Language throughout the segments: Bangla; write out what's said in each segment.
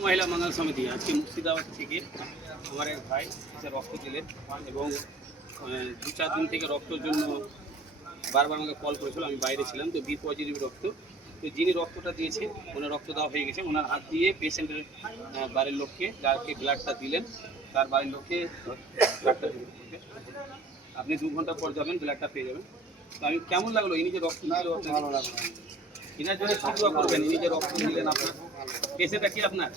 মহিলা মঙ্গল সমিতি আজকে মুর্শিদাবাদ থেকে আমার এক ভাই সে রক্ত দিলেন এবং 2-4 দিন থেকে রক্তের জন্য বারবার আমাকে কল করেছিল। আমি বাইরে ছিলাম, তো বি পজিটিভ রক্ত। তো যিনি রক্তটা দিয়েছে ওনার রক্ত দেওয়া হয়ে গেছে, ওনার হাত দিয়ে পেশেন্টের বাড়ির লোককে যাকে ব্লাডটা দিলেন তার বাড়ির লোককে ব্লাডটা দিলেন। আপনি 2 ঘন্টা পর যাবেন, ব্লাডটা পেয়ে যাবেন। তো আমি কেমন লাগলো ইনি যে রক্ত দিল, ভালো লাগলো। এনার জন্য কি দোয়া করবেন? ইনি যে রক্ত দিলেন, আপনার পেশেন্টটা কি আপনার?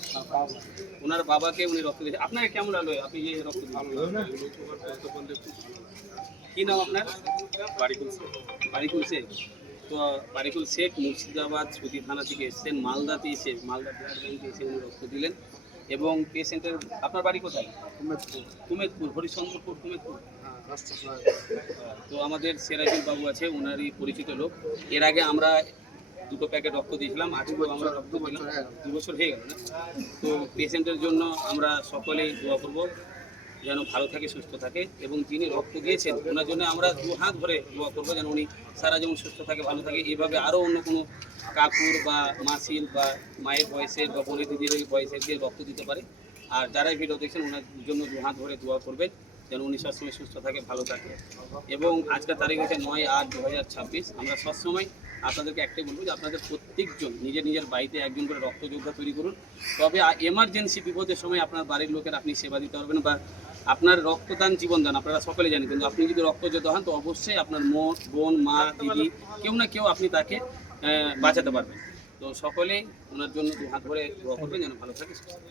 ওনার বাবাকে উনি রক্ত দিয়েছে। আপনাকে কেমন লাগলো আপনি যে রক্ত দিলেন? কি নাম আপনার? বারিকুল শেখ। বারিকুল শেখ। তো বারিকুল শেখ মুর্শিদাবাদ সুতি থানা থেকে এসেছেন, মালদাতে এসে মালদা ব্লাড ব্যাংকে এসে উনি রক্ত দিলেন এবং পেশেন্টের আপনার বাড়ি কোথায়? কুমেদপুর, হরিশ্চন্দ্রপুর, কুমেদপুর। তো আমাদের সিরাজুল বাবু আছে, ওনারই পরিচিত লোক। এর আগে আমরা 2 প্যাকেট রক্ত দিয়েছিলাম, আজকেও আমরা রক্ত দিলাম। 2 বছর হয়ে গেল না? তো পেশেন্টের জন্য আমরা সকলেই দোয়া করব যেন ভালো থাকে, সুস্থ থাকে, এবং যিনি রক্ত দিয়েছেন ওনার জন্য আমরা 2 হাত ভরে দোয়া করবো যেন উনি সারা জীবন সুস্থ থাকে, ভালো থাকে। এইভাবে আরও অন্য কোনো কাকুর বা মাসির বা মায়ের বয়সের বা বোনের দিদির বয়সের দিয়ে রক্ত দিতে পারে। আর যারাই ভিডিও দেখছেন ওনার জন্য 2 হাত ভরে দোয়া করবেন যেন উনি সবসময় সুস্থ থাকে, ভালো থাকে। এবং আজকের তারিখ হচ্ছে 9/8/2026। আমরা সবসময় আপনাদেরকে একটাই বলবো যে আপনাদের প্রত্যেকজন নিজের নিজের বাড়িতে একজন করে রক্ত যোদ্ধা তৈরি করুন। তবে এমার্জেন্সি বিপদের সময় আপনার বাড়ির লোকের আপনি সেবা দিতে পারবেন, বা আপনার রক্তদান জীবনদান আপনারা সকলে জানেন। কিন্তু আপনি যদি রক্ত যোদ্ধা হন তো অবশ্যই আপনার বোন, মা, দিদি, কেউ না কেউ আপনি তাকে বাঁচাতে পারবেন। তো সকলেই ওনার জন্য 2 হাত ভরে দোয়া করবেন যেন ভালো থাকে, সুস্থ থাকে।